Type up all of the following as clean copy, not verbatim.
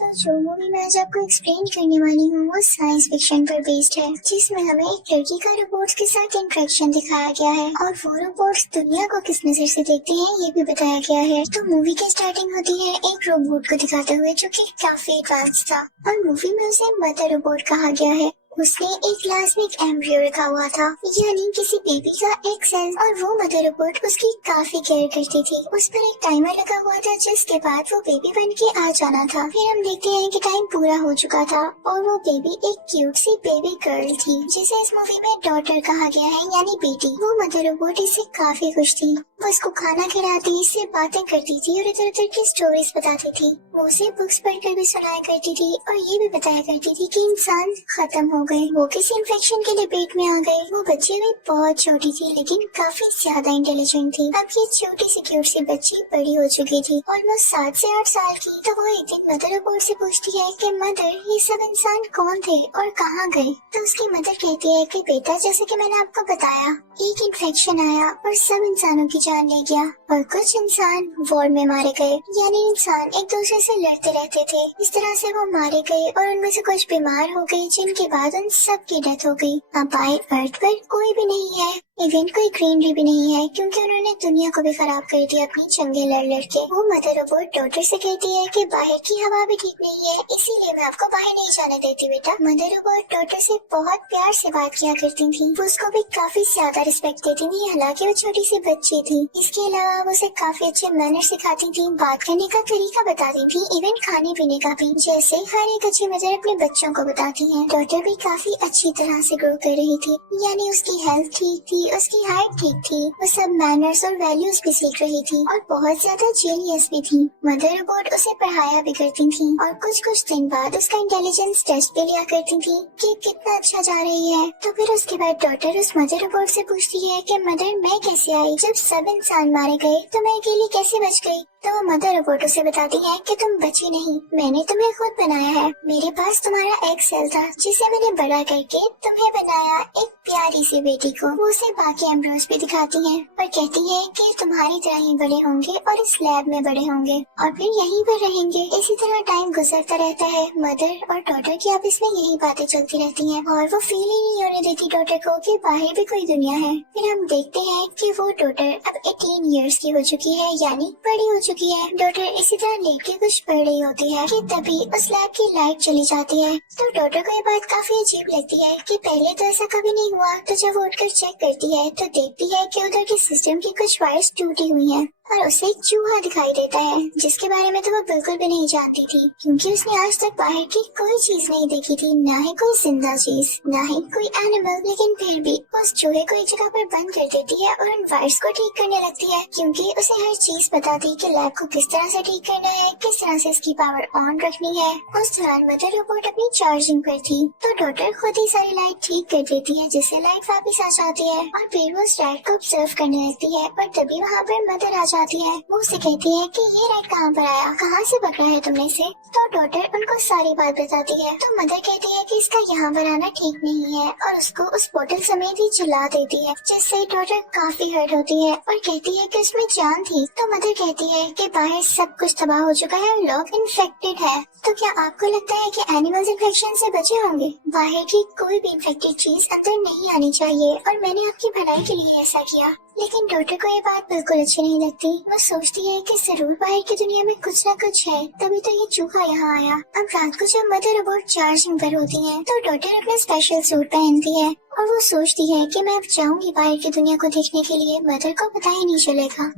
तो जो मूवी मैं आज आपको एक्सप्लेन करने वाली हूँ वो साइंस फिक्शन पर बेस्ड है, जिसमें हमें एक लड़की का रोबोट्स के साथ इंटरेक्शन दिखाया गया है और वो रोबोट्स दुनिया को किस नजर से देखते हैं ये भी बताया गया है। तो मूवी की स्टार्टिंग होती है एक रोबोट को दिखाते हुए जो कि काफी एडवांस था और मूवी में उसे मदर रोबोट कहा गया है। उसने एक ग्लास में एक एम्ब्रियो रखा हुआ था, यानी किसी बेबी का एक सेल, और वो मदर रोबोट उसकी काफी केयर करती थी। उस पर एक टाइमर लगा हुआ था जिसके बाद वो बेबी बन के आ जाना था। फिर हम देखते हैं कि टाइम पूरा हो चुका था और वो बेबी एक क्यूट सी बेबी गर्ल थी जिसे इस मूवी में डॉटर कहा गया है, यानी बेटी। वो मदर रोबोट इससे काफी खुश थी। वो इसको खाना खिलाती, इससे बातें करती थी और इधर उधर की स्टोरीज बताती थी। वो उसे बुक्स पढ़कर भी सुनाया करती थी और ये भी बताया करती थी कि इंसान खत्म हो गए, वो किसी इन्फेक्शन के लिए पेट में आ गए। वो बच्ची भी बहुत छोटी थी लेकिन काफी ज्यादा इंटेलिजेंट थी। अब ये छोटी सी क्यूट सी बच्ची बड़ी हो चुकी थी, ऑलमोस्ट 7 से 8 साल की। तो वो एक दिन मदर रोबोट से पूछती है कि मदर, ये सब इंसान कौन थे और कहाँ गए? तो उसकी मदर कहती है कि बेटा, जैसे कि मैंने आपको बताया, एक इन्फेक्शन आया और सब इंसानों की जान ले गया और कुछ इंसान वॉर में मारे गए, यानी इंसान एक दूसरे से लड़ते रहते थे। इस तरह से वो मारे गए और उनमें से कुछ बीमार हो गए, जिनके बाद उन सब की डेथ हो गई। अब आए अर्थ पर कोई भी नहीं है, इवन कोई ग्रीनरी भी नहीं है, क्योंकि उन्होंने दुनिया को भी खराब कर दिया अपनी जंगे लड़ लड़ के। वो मदर रोबोट डॉटर से कहती है कि बाहर की हवा भी ठीक नहीं है, इसीलिए मैं आपको बाहर नहीं जाने देती बेटा। मदर रोबोट डॉटर से बहुत प्यार से बात किया करती थी। वो उसको भी काफी ज्यादा रिस्पेक्ट देती थी, हालांकि वो छोटी सी बच्ची थी। इसके अलावा वो उसे काफी अच्छे मैनर सिखाती थी, बात करने का तरीका बताती थी, इवन खाने पीने का भी, जैसे हर एक अच्छी मदर अपने बच्चों को बताती है। डॉटर भी काफी अच्छी तरह से ग्रो कर रही थी, यानी उसकी हेल्थ ठीक थी, उसकी हाइट ठीक थी, वो सब मैनर्स और वैल्यूज भी सीख रही थी और बहुत ज्यादा जीनियस भी थी। मदर रोबोट उसे पढ़ाया भी करती थी और कुछ कुछ दिन बाद उसका इंटेलिजेंस टेस्ट भी लिया करती थी कि कितना अच्छा जा रही है। तो फिर उसके बाद डॉटर उस मदर रोबोट से पूछती है कि मदर, मैं कैसे आई? जब सब इंसान मारे गए तो मैं अकेली कैसे बच गई? तो वो मदर रोबोट उसे बताती है कि तुम बची नहीं, मैंने तुम्हें खुद बनाया है। मेरे पास तुम्हारा एक सेल था जिसे मैंने बड़ा करके तुम्हें बनाया एक प्यारी सी बेटी को। वो उसे बाकी एम्ब्रियोस भी दिखाती है और कहती है कि तुम्हारी तरह ही बड़े होंगे और इस लैब में बड़े होंगे और फिर यहीं पर रहेंगे। इसी तरह टाइम गुजरता रहता है। मदर और डॉटर की आपस में यही बातें चलती रहती हैं और वो फील ही नहीं होने देती डॉटर को कि बाहर भी कोई दुनिया है। फिर हम देखते हैं कि वो डॉटर अब 18 इयर्स की हो चुकी है, यानी बड़ी हो चुकी है। डॉटर इसी तरह लेट के कुछ पढ़ रही होती है कि तभी उस लैब की लाइट चली जाती है। तो डॉटर को ये बात काफी अजीब लगती है कि पहले तो ऐसा कभी नहीं हुआ। तो जब वो उठकर चेक करती है तो देखती है कि उधर के सिस्टम की कुछ वायर्स टूटी हुई हैं और उसे एक चूहा दिखाई देता है, जिसके बारे में तो वो बिल्कुल भी नहीं जानती थी, क्योंकि उसने आज तक बाहर की कोई चीज नहीं देखी थी, ना ही कोई जिंदा चीज, ना ही कोई एनिमल। लेकिन फिर भी उस चूहे को एक जगह पर बंद कर देती है और उन वायर्स को ठीक करने लगती है, क्योंकि उसे हर चीज पता थी कि लैब को किस तरह से ठीक करना है, किस तरह से इसकी पावर ऑन रखनी है। उस दौरान मदर रोबोट अपनी चार्जिंग पर थी तो डॉटर खुद ही सारी लाइट ठीक कर देती है, जिससे लाइट वापस आ जाती है और फिर वो उस लाइट को ऑब्जर्व करने लगती है। और तभी वहाँ पर मदर आ जाती है। वो उसे कहती है कि ये लाइट कहाँ पर आया, कहाँ से पकड़ा है तुमने इसे? तो डॉटर उनको सारी बात बताती है। तो मदर कहती है कि इसका यहाँ पर आना ठीक नहीं है और उसको उस बोतल समेत ही जला देती है, जिससे डॉटर काफी हर्ट होती है और कहती है कि उसमें जान थी। तो मदर कहती है कि बाहर सब कुछ तबाह हो चुका है और लोग इन्फेक्टेड है। तो क्या आपको लगता है कि एनिमल्स इन्फेक्शन से बचे होंगे? बाहर की कोई भी इन्फेक्टेड चीज अंदर नहीं आनी चाहिए और मैंने आपकी भलाई के लिए ऐसा किया। लेकिन डॉटर को ये बात बिल्कुल अच्छी नहीं लगती। वो सोचती है कि जरूर बाहर की दुनिया में कुछ ना कुछ है, तभी तो ये चूहा यहाँ आया। अब रात को जब मदर रोबोट चार्जिंग पर होती है तो डॉटर अपना स्पेशल सूट पहनती है और वो सोचती है कि मैं अब जाऊंगी बाहर की दुनिया को देखने के लिए, मदर को पता ही नहीं चलेगा।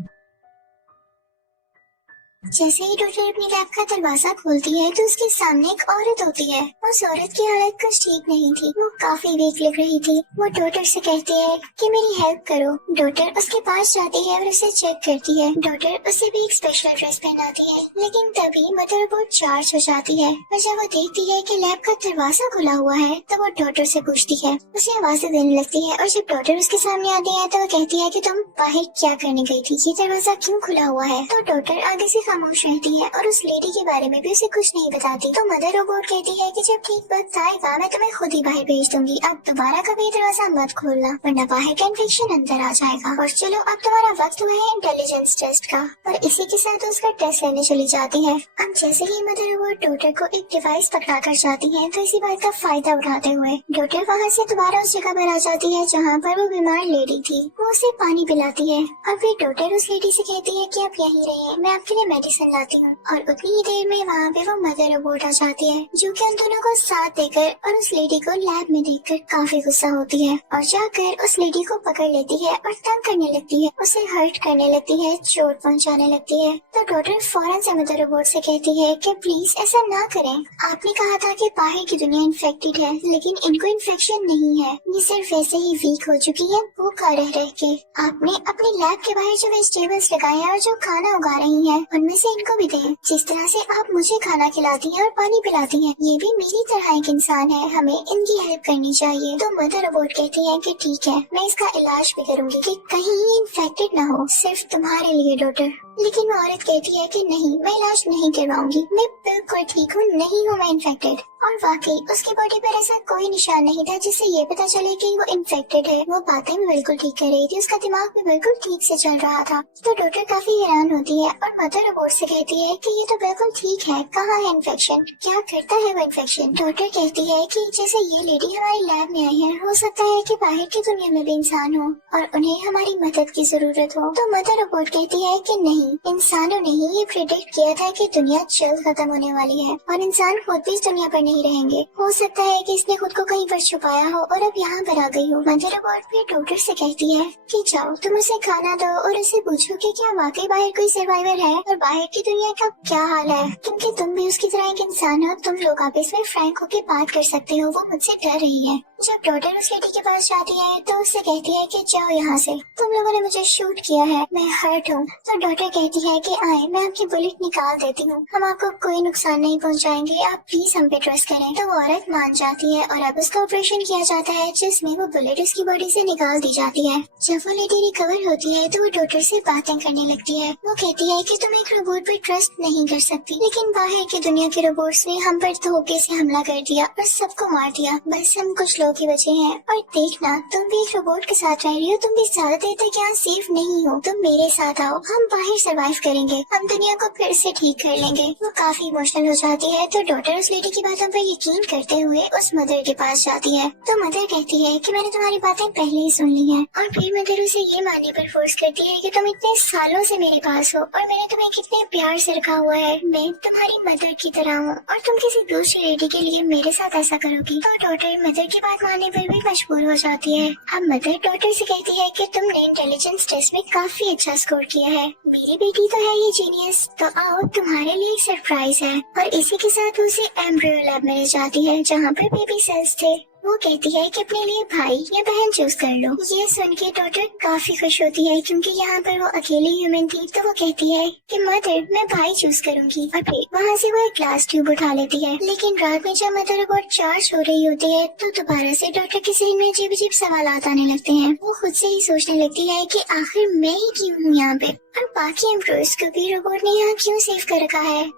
जैसे ही डॉक्टर अपनी लैब का दरवाजा खोलती है तो उसके सामने एक औरत होती है। उस औरत की हालत कुछ ठीक नहीं थी, वो काफी वीक लग रही थी। वो डॉक्टर से कहती है कि मेरी हेल्प करो। डॉक्टर उसके पास जाती है और उसे चेक करती है। डॉक्टर उसे भी एक स्पेशल ड्रेस पहनाती है, लेकिन तभी मदर रोबोट चार्ज हो जाती है और जब वो देखती है कि लैब का दरवाजा खुला हुआ है तो वो डॉक्टर से पूछती है, उसे आवाजें देने लगती है। और जब डॉक्टर उसके सामने आती है तो वो कहती है कि तुम बाहर क्या करने गई थी, ये दरवाजा क्यों खुला हुआ है? तो डॉक्टर आगे से खामोश रहती है और उस लेडी के बारे में भी उसे कुछ नहीं बताती। तो मदर रोबोट कहती है कि जब ठीक वक्त आएगा मैं तुम्हें खुद ही बाहर भेज दूंगी, अब दोबारा कभी दरवाजा मत खोलना वरना बाहर का इन्फेक्शन अंदर आ जाएगा। और चलो अब तुम्हारा वक्त हुआ है इंटेलिजेंस टेस्ट का। और इसी के साथ उसका टेस्ट लेने चली जाती है। अब जैसे ही मदर रोबोट डॉटर को एक डिवाइस पकड़ा कर जाती है तो इसी बात का फायदा उठाते हुए डॉटर वहाँ से दोबारा उस जगह पर आ जाती है जहाँ पर वो बीमार लेडी थी। वो उसे पानी पिलाती है और फिर डॉटर उस लेडी से कहती है कि आप यहीं रहिए, मैं आपके लिए मेडिसिन लाती हूँ। और उतनी ही देर में वहाँ पे वो मदर रोबोट आ जाती है जो कि उन दोनों को साथ देकर और उस लेडी को लैब में देखकर काफी गुस्सा होती है और जाकर उस लेडी को पकड़ लेती है और तंग करने लगती है, उसे हर्ट करने लगती है, चोट पहुँचाने लगती है। तो डॉटर फौरन से मदर रोबोट से कहती है कि प्लीज ऐसा ना करें, आपने कहा था कि बाहर की दुनिया इन्फेक्टेड है लेकिन इनको इन्फेक्शन नहीं है, ये सिर्फ ऐसे ही वीक हो चुकी है भूखा रह रह के। आपने अपने लैब के बाहर जो वेजिटेबल्स लगाए हैं और जो खाना उगा रही हैं उनमें से इनको भी दें। जिस तरह से आप मुझे खाना खिलाती हैं और पानी पिलाती हैं ये भी मेरी तरह एक इंसान है, हमें इनकी हेल्प करनी चाहिए। तो मदर रोबोट कहती है कि ठीक है, मैं इसका इलाज भी करूंगी कि कहीं ये इन्फेक्टेड ना हो, सिर्फ तुम्हारे लिए डॉटर। लेकिन वो औरत कहती है कि नहीं, मैं इलाज नहीं करवाऊंगी, मैं बिल्कुल ठीक हूँ, नहीं हूँ मैं इन्फेक्टेड। और वाकई उसकी बॉडी पर ऐसा कोई निशान नहीं था जिससे ये पता चले कि वो इन्फेक्टेड है। वो बातें भी बिल्कुल ठीक कर रही थी, उसका दिमाग भी बिल्कुल ठीक से चल रहा था। तो डॉक्टर काफी हैरान होती है और मदर रोबोट से कहती है कि ये तो बिल्कुल ठीक है, कहाँ है इन्फेक्शन, क्या करता है वो इन्फेक्शन। डॉक्टर कहती है कि जैसे ये लेडी हमारी लैब में आई है, हो सकता है कि बाहर की दुनिया में भी इंसान हो और उन्हें हमारी मदद की जरूरत हो। तो मदर रोबोट कहती है कि नहीं, इंसानों ने ही ये प्रेडिक्ट किया था कि दुनिया जल्द खत्म होने वाली है और इंसान खुद भी इस दुनिया पर नहीं रहेंगे। हो सकता है कि इसने खुद को कहीं पर छुपाया हो और अब यहाँ पर आ गई हो। मदर रोबोट फिर डॉक्टर से कहती है कि जाओ तुम उसे खाना दो और उसे पूछो कि क्या वाकई बाहर कोई सर्वाइवर है और बाहर की दुनिया का क्या हाल है, क्योंकि तुम भी उसकी तरह एक इंसान हो, तुम लोग आपस में फ्रैंक होकर बात कर सकते हो। वो मुझसे डर रही है। जब डॉटर उस लेडी के पास जाती है तो उससे कहती है कि जाओ यहाँ से, तुम लोगों ने मुझे शूट किया है, मैं हर्ट हूँ। तो डॉटर कहती है कि आए, मैं आपकी बुलेट निकाल देती हूँ, हम आपको कोई नुकसान नहीं पहुँचाएंगे, आप प्लीज हम पे ट्रस्ट करें। तो वो औरत मान जाती है और अब उसका ऑपरेशन किया जाता है जिसमें वो बुलेट उसकी बॉडी से निकाल दी जाती है। जब वो लेडी रिकवर होती है तो वो डॉक्टर से बातें करने लगती है। वो कहती है कि तुम एक रोबोट पर ट्रस्ट नहीं कर सकती, लेकिन बाहर की दुनिया के रोबोट्स ने हम पर धोखे से हमला कर दिया और सबको मार दिया, बस हम कुछ लोग ही बचे हैं। और देखना, तुम भी एक रोबोट के साथ रह रही हो, तुम भी ज्यादा देर तक यहाँ सेफ नहीं हो, तुम मेरे साथ आओ, हम बाहर सर्वाइव करेंगे, हम दुनिया को फिर से ठीक कर लेंगे। वो काफी इमोशनल हो जाती है तो डॉक्टर उस लेडी की बातों पर यकीन करते हुए उस मदर के पास जाती है। तो मदर कहती है कि मैंने तुम्हारी बातें पहले ही सुन ली हैं। और फिर मदर उसे ये मानने पर फोर्स करती है कि तुम इतने सालों से मेरे पास हो और मैंने तुम्हें कितने प्यार से रखा हुआ है, मैं तुम्हारी मदर की तरह हूँ और तुम किसी दूसरी लेडी के लिए मेरे साथ ऐसा करोगी। तो डॉक्टर मदर की बात मानने पर भी मजबूर हो जाती है। अब मदर डॉक्टर से कहती है कि तुमने इंटेलिजेंस टेस्ट में काफी अच्छा स्कोर किया है, मेरी बेटी तो है ये जीनियस, तो आओ तुम्हारे लिए एक सरप्राइज है। और इसी के साथ उसे एम्ब्रियो लैब में ले जाती है जहाँ पर बेबी सेल्स थे। वो कहती है कि अपने लिए भाई या बहन चूज कर लो। ये सुन के डॉक्टर काफी खुश होती है क्योंकि यहाँ पर वो अकेली ह्यूमन थी। तो वो कहती है कि मदर मैं भाई चूज करूंगी और फिर वहाँ से वो एक ग्लास ट्यूब उठा लेती है। लेकिन रात में जब मदर रोबोट चार्ज हो रही होती है तो दोबारा से डॉक्टर के जहन में अजीब अजीब सवाल आने लगते हैं। वो खुद से ही सोचने लगती है कि आखिर मैं ही क्यों हूँ यहाँ पे और बाकी एम्प्लॉयज को भी रोबोट ने यहाँ क्यों सेव कर रखा है।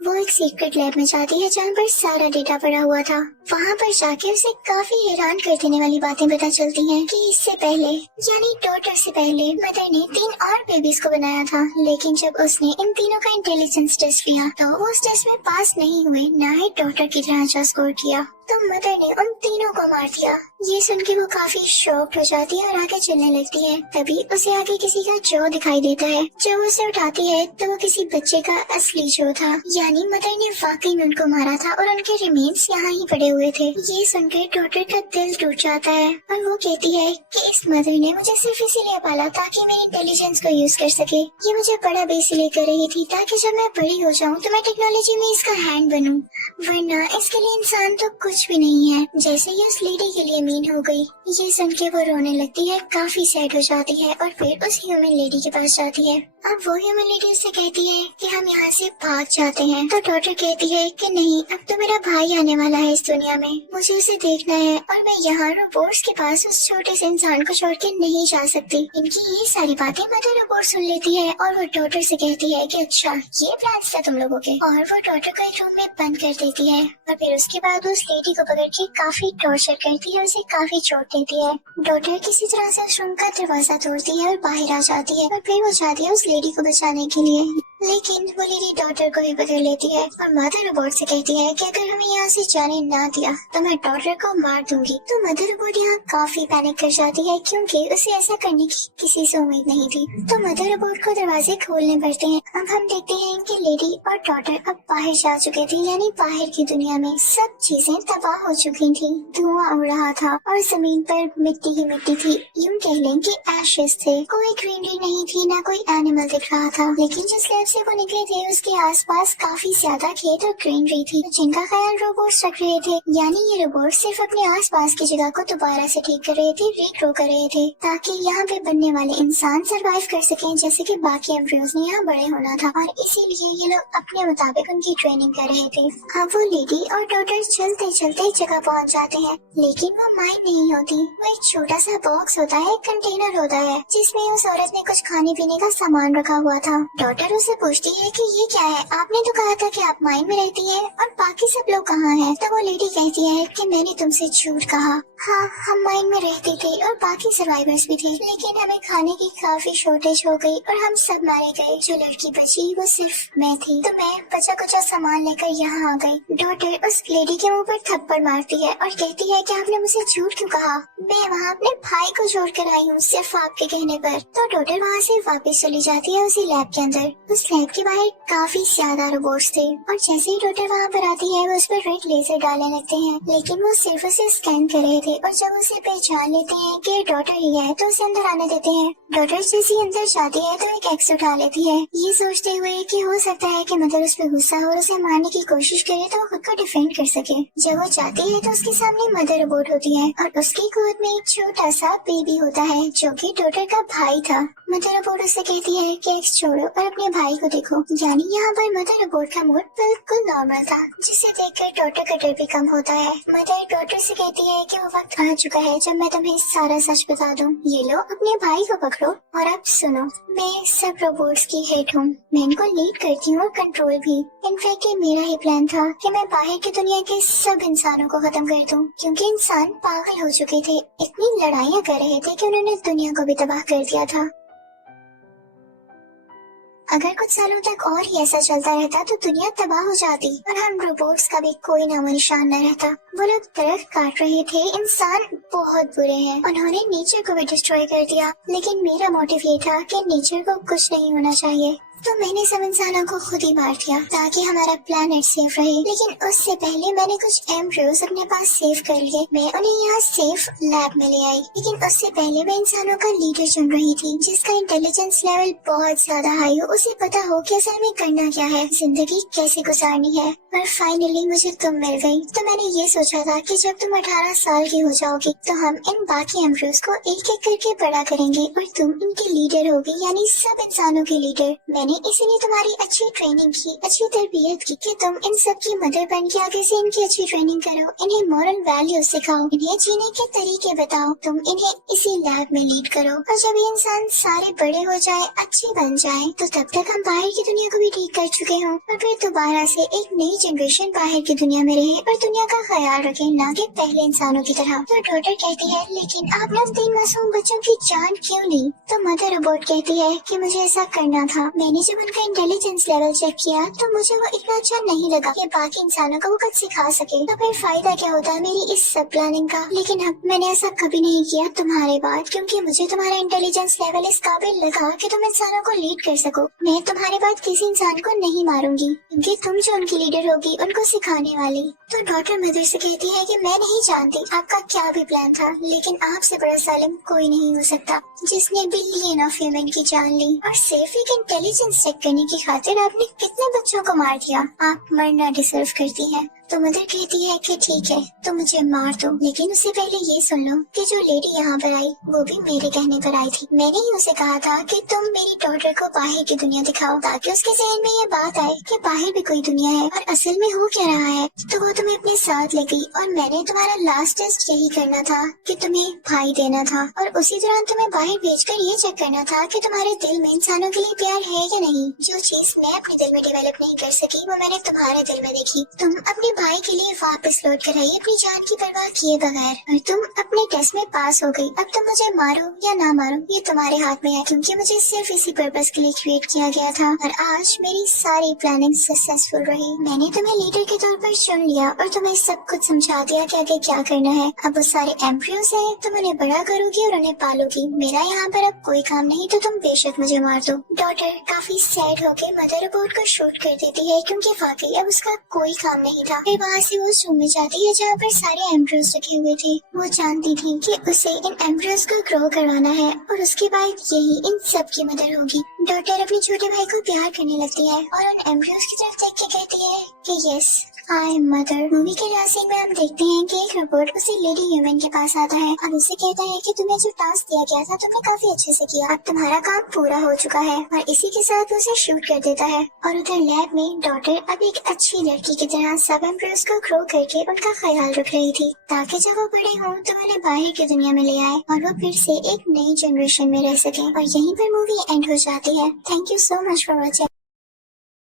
वो एक सीक्रेट लैब में जाती है जहाँ पर सारा डेटा पड़ा हुआ था। वहाँ पर जाके उसे काफी हैरान कर देने वाली बातें पता चलती हैं कि इससे पहले यानी डॉटर से पहले मदर ने 3 और बेबीज को बनाया था, लेकिन जब उसने इन तीनों का इंटेलिजेंस टेस्ट किया तो वो उस टेस्ट में पास नहीं हुए, ना ही डॉटर की तरह अच्छा स्कोर किया। तो मदर ने उन तीनों को मार दिया। ये सुन के वो काफी शॉक्ड हो जाती है और आगे चलने लगती है। तभी उसे आगे किसी का जौ दिखाई देता है। जब वो उसे उठाती है तो वो किसी बच्चे का असली जौ था, यानी मदर ने वाकई में उनको मारा था और उनके रिमेन्स यहाँ ही पड़े हुए थे। ये सुनकर डॉक्टर का दिल टूट जाता है और वो कहती है कि इस मदर ने मुझे सिर्फ इसीलिए पाला ताकि मेरी इंटेलिजेंस को यूज कर सके। ये मुझे बड़ा भी इसलिए कर रही थी ताकि जब मैं बड़ी हो जाऊँ तो मैं टेक्नोलॉजी में इसका हैंड बनूं, वरना इसके लिए इंसान तो कुछ कुछ भी नहीं है। जैसे ही उस लेडी के लिए मीन हो गई, ये सुन के वो रोने लगती है, काफी सैड हो जाती है और फिर उस ह्यूमन लेडी के पास जाती है। अब वो ह्यूमन लेडी उससे कहती है कि हम यहाँ से भाग जाते हैं। तो डॉटर कहती है कि नहीं, अब तो मेरा भाई आने वाला है इस दुनिया में, मुझे उसे देखना है और मैं यहाँ रोबोट्स के पास उस छोटे से इंसान को छोड़ के नहीं जा सकती। इनकी ये सारी बातें मदर रोबोट सुन लेती है और वो डॉटर से कहती है कि अच्छा ये प्लान था तुम लोगों के, और वो डॉटर को एक रूम में बंद कर देती है और फिर उसके बाद उस लेडी को पकड़ के काफी टॉर्चर करती है, उसे काफी चोट देती है। डॉटर किसी तरह से उस रूम का दरवाजा तोड़ती है और बाहर आ जाती है और फिर वो जाती है उस लेडी को बचाने के लिए, लेकिन वो लेडी डॉटर को ही पकड़ लेती है और मदर रोबोट से कहती है कि अगर हमें यहाँ से जाने ना दिया तो मैं डॉटर को मार दूंगी। तो मदर रोबोट यहाँ काफी पैनिक कर जाती है क्योंकि उसे ऐसा करने की किसी से उम्मीद नहीं थी। तो मदर रोबोट को दरवाजे खोलने पड़ते हैं। अब हम देखते हैं कि लेडी और डॉटर अब बाहर जा चुके थे, यानी बाहर की दुनिया में सब चीजें तबाह हो चुकी थी, धुआं उड़ रहा था और जमीन पर मिट्टी ही मिट्टी थी, यूं कह लें कि एशेस थे। कोई ग्रीनरी नहीं थी, ना कोई एनिमल दिख रहा था, लेकिन जिस लैब से वो निकले थे उसके आसपास काफी ज्यादा खेत और ग्रीनरी थी जिनका ख्याल रोबोट्स रख रहे थे। यानी ये रोबोट सिर्फ अपने आसपास की जगह को दोबारा से ठीक कर रहे थे, रीग्रो कर रहे थे, ताकि यहाँ पे बनने वाले इंसान सरवाइव कर सकें जैसे कि बाकी एम्ब्रियोज ने यहाँ बड़े होना था, और इसीलिए ये लोग अपने मुताबिक उनकी ट्रेनिंग कर रहे थे। अब वो लेडी और डॉटर चलते चलते एक जगह पहुँच जाते हैं, लेकिन वो माइन नहीं होती। वो एक छोटा सा बॉक्स होता है, कंटेनर होता है, जिसमें उस औरत ने कुछ खाने पीने का सामान रखा हुआ था। डॉटर उसे पूछती है कि ये क्या है, आपने तो कहा था कि आप माइन में रहती हैं और बाकी सब लोग कहाँ हैं? तो वो लेडी कहती है कि मैंने तुमसे झूठ कहा, हाँ हम माइन में रहते थे और बाकी सर्वाइवर्स भी थे, लेकिन हमें खाने की काफी शॉर्टेज हो गई और हम सब मारे गए। जो लड़की बची वो सिर्फ मैं थी, तो मैं बचा कुचा सामान लेकर यहाँ आ गई। डॉटर उस लेडी के मुंह पर थप्पड़ मारती है और कहती है कि आपने मुझे झूठ क्यों कहा, मैं वहाँ अपने भाई को छोड़ कर आई हूँ सिर्फ आपके कहने पर। तो डॉटर वहाँ से वापस चली जाती है उसी लैब के अंदर। उस लैब के बाहर काफी ज्यादा रोबोट्स थे और जैसे ही डॉटर वहाँ पर आती है वो उस पर रेड लेजर डालने लगते हैं, लेकिन वो सिर्फ उसे स्कैन कर रहे थे और जब उसे पहचान लेते हैं कि डॉटर ही है तो उसे अंदर आने देते हैं। डॉटर जैसे अंदर जाती है तो एक एक्स उठा लेती है, ये सोचते हुए कि हो सकता है कि मदर उस पर गुस्सा और उसे मारने की कोशिश करे तो वो खुद को डिफेंड कर सके। जब वो जाती है तो उसके सामने मदर रोबोट होती है और उसकी गोद में एक छोटा सा बेबी होता है जो कि डॉटर का भाई था। मदर रोबोट उससे कहती है कि एक्स छोड़ो और अपने भाई को देखो। यानी यहाँ पर मदर रोबोट का मूड बिल्कुल नॉर्मल था, जिसे देखकर डॉटर का डर भी कम होता है। मदर डॉटर से कहती है कि वो वक्त आ चुका है जब मैं तुम्हें सारा सच बता दूं। ये लो अपने भाई को पकड़ो और अब सुनो, मैं सब रोबोट्स की हेड हूँ, मैं इनको लीड करती हूँ और कंट्रोल भी। इनफैक्ट ये मेरा ही प्लान था कि मैं बाहर की दुनिया के सब इंसानों को खत्म कर दूं, क्योंकि इंसान पागल हो चुके थे, इतनी लड़ाइयाँ कर रहे थे कि उन्होंने दुनिया को भी तबाह कर दिया था। अगर कुछ सालों तक और ही ऐसा चलता रहता तो दुनिया तबाह हो जाती और हम रोबोट्स का भी कोई नामो निशान न रहता। वो लोग दरख्त काट रहे थे, इंसान बहुत बुरे हैं, उन्होंने नेचर को भी डिस्ट्रॉय कर दिया, लेकिन मेरा मोटिव ये था कि नेचर को कुछ नहीं होना चाहिए, तो मैंने सब इंसानों को खुद ही मार दिया ताकि हमारा प्लेनेट सेफ रहे। लेकिन उससे पहले मैंने कुछ एम्ब्रियोज अपने पास सेव कर लिए, मैं उन्हें यहाँ सेफ लैब में ले आई। लेकिन उससे पहले मैं इंसानों का लीडर चुन रही थी जिसका इंटेलिजेंस लेवल बहुत ज्यादा हाई हो, उसे पता हो कि असल में करना क्या है, जिंदगी कैसे गुजारनी है। और फाइनली मुझे तुम मिल गई। तो मैंने ये सोचा था कि जब तुम 18 साल की हो जाओगी तो हम इन बाकी एम्ब्रियोज को एक एक करके बड़ा करेंगे और तुम इनकी लीडर होगी, यानी सब इंसानों की लीडर। मैंने इसीलिए तुम्हारी अच्छी ट्रेनिंग की, अच्छी तरबियत की कि तुम इन सब की मदर बन के आगे से इनकी अच्छी ट्रेनिंग करो, इन्हें मॉरल वैल्यूज सिखाओ, इन्हें जीने के तरीके बताओ, तुम इन्हें इसी लैब में लीड करो। और जब ये इंसान सारे बड़े हो जाए, अच्छे बन जाए, तो तब तक हम बाहर की दुनिया को भी ठीक कर चुके हों और फिर दोबारा से एक नई जनरेशन बाहर की दुनिया में रहे और दुनिया का ख्याल रखे, ना कि पहले इंसानों की तरह। तो डॉटर कहती है लेकिन आपने उन 3 मासूम बच्चों की जान क्यों ली? तो मदर रोबोट कहती है कि मुझे ऐसा करना था। मैंने जब उनका इंटेलिजेंस लेवल चेक किया तो मुझे वो इतना अच्छा नहीं लगा कि बाकी इंसानों को वो कुछ सिखा सके, तो फिर फायदा क्या होता मेरी इस सब प्लानिंग का। लेकिन अब मैंने ऐसा कभी नहीं किया तुम्हारे बाद, क्योंकि मुझे तुम्हारा इंटेलिजेंस लेवल इस काबिल लगा कि तुम इंसानों को लीड कर सको। मैं तुम्हारे बाद किसी इंसान को नहीं मारूंगी, क्योंकि तुम जो उनकी लीडर होगी उनको सिखाने वाली। तो डॉटर मदर से कहती है कि मैं नहीं जानती आपका क्या भी प्लान था, लेकिन आपसे बड़ा जालिम कोई नहीं हो सकता जिसने बिलियन ऑफ ह्यूमन की जान ली और सिर्फ एक इंटेलिजेंस चेक करने की खातिर आपने कितने बच्चों को मार दिया। आप मरना डिजर्व करती हैं। तो मदर कहती है कि ठीक है तुम मुझे मार दो, लेकिन उससे पहले ये सुन लो कि जो लेडी यहाँ पर आई वो भी मेरे कहने पर आई थी। मैंने ही उसे कहा था कि तुम मेरी डॉटर को बाहर की दुनिया दिखाओ, ताकि उसके जहन में ये बात आए कि बाहर भी कोई दुनिया है और असल में हो क्या रहा है। तो वो तुम्हें अपने साथ ले गई और मैंने तुम्हारा लास्ट टेस्ट यही करना था कि तुम्हें भाई देना था, और उसी दौरान तुम्हें बाहर भेजकर ये चेक करना था कि तुम्हारे दिल में इंसानों के लिए प्यार है या नहीं। जो चीज मैं अपने दिल में डेवलप नहीं कर सकी वो मैंने तुम्हारे दिल में देखी। तुम अपने भाई के लिए वापस लौट कर आई अपनी जान की परवाह किए बगैर, और तुम अपने टेस्ट में पास हो गई। अब तुम मुझे मारो या ना मारो ये तुम्हारे हाथ में है, क्योंकि मुझे सिर्फ इसी पर्पस के लिए क्रिएट किया गया था, और आज मेरी सारी प्लानिंग सक्सेसफुल रही। मैंने तुम्हें लीडर के तौर पर चुन लिया और तुम्हें सब कुछ समझा दिया कि आगे क्या करना है। अब वो सारे एम्ब्रियोज है, तुम उन्हें बड़ा करोगी और उन्हें पालोगी। मेरा यहाँ पर अब कोई काम नहीं, तो तुम बेशक मुझे मार दो। डॉटर काफी सैड होकर मदर रोबोट को शूट कर देती है, क्योंकि वाकई अब उसका कोई काम नहीं था। फिर वहाँ से वो उस रूम में जाती है जहाँ पर सारे एम्ब्रियोज रखे हुए थे। वो जानती थी कि उसे इन एम्ब्रियोज को ग्रो करवाना है और उसके बाद यही इन सब की मदर होगी। डॉटर अपने छोटे भाई को प्यार करने लगती है और उन एम्ब्रियोज की तरफ देख के कहती है कि yes I am mother. Movie के लास्ट सीन में हम देखते हैं कि एक रोबोट उसी लेडी ह्यूमन के पास आता है और उसे कहता है कि तुम्हें जो टास्क दिया गया था तुमने काफी अच्छे से किया, अब तुम्हारा काम पूरा हो चुका है, और इसी के साथ उसे शूट कर देता है। और उधर लैब में डॉटर अब एक अच्छी लड़की की तरह सब एम्ब्रियोज को ग्रो करके उनका ख्याल रख रही थी, ताकि जब वो बड़े हों तो उन्हें बाहर की दुनिया में ले आए और वो फिर से एक नई जनरेशन में रह सके। और यहीं पर मूवी एंड हो जाती है। Thank you so much for watching.